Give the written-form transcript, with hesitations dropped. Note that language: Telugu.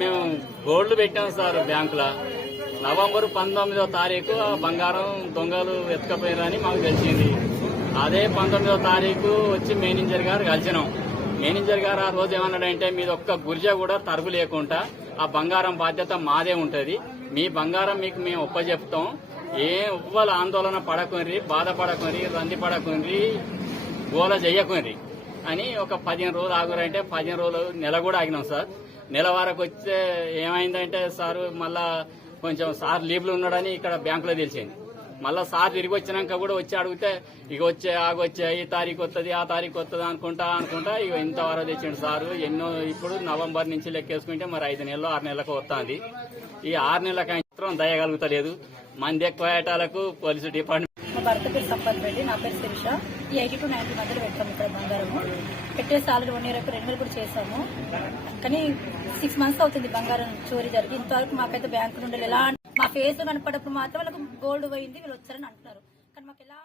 మేము గోల్డ్ పెట్టాం సార్ బ్యాంకులో. నవంబర్ 19వ తారీఖు బంగారం దొంగలు ఎత్తుకపోయారని మాకు తెలిసింది. అదే 19వ తారీఖు వచ్చి మేనేజర్ గారు కలిసినాం. మేనేజర్ గారు ఆ రోజు ఏమన్నాడంటే మీది ఒక్క గురిజ కూడా తరుగు లేకుండా ఆ బంగారం బాధ్యత మాదే ఉంటది, మీ బంగారం మీకు మేము ఒప్పజెప్తాం, ఎవ్వరు ఆందోళన పడకుని, బాధపడకుని, రంది పడకుని, గోల చెయ్యకుని అని ఒక 15 రోజులు ఆగురంటే 15 రోజులు నెల కూడా ఆగినాం సార్. నెల వరకు వచ్చే ఏమైందంటే సార్ మళ్ళా కొంచెం సార్ లీవ్లు ఉన్నాడని ఇక్కడ బ్యాంకులో తెలిసింది. మళ్ళా సార్ తిరిగి వచ్చినాక కూడా వచ్చి అడిగితే ఇక ఆగొచ్చే ఈ తారీఖు వస్తుంది ఆ తారీఖు వస్తుంది అనుకుంటా ఇక ఇంతవరకు తెచ్చిండు సారు. ఎన్నో ఇప్పుడు నవంబర్ నుంచి లెక్కేసుకుంటే మరి 5 నెలలు 6 నెలలకు వస్తుంది. ఈ 6 నెలలకు మాత్రం దయగలుగుతలేదు. మంది ఎక్కువ ఏటాలకు పోలీసు డిపార్ట్మెంట్. మా భర్త పేరు సంపత్ రెడ్డి, నా పేరు శిరీష. ఈ 80 to 90 మధ్యలో పెట్టాము ఇక్కడ బంగారము. పెట్టేసి ఆల్రెడీ 1 year రెన్యువల్ కూడా చేశాము. కానీ 6 months అవుతుంది బంగారం చోరీ జరిగి. ఇంతవరకు మాకైతే బ్యాంకు నుండి ఎలా మా ఫేస్ కనపడప్పుడు మాత్రం వాళ్ళకు గోల్డ్ పోయింది వీళ్ళు వచ్చారని అంటున్నారు. కానీ మాకు ఎలా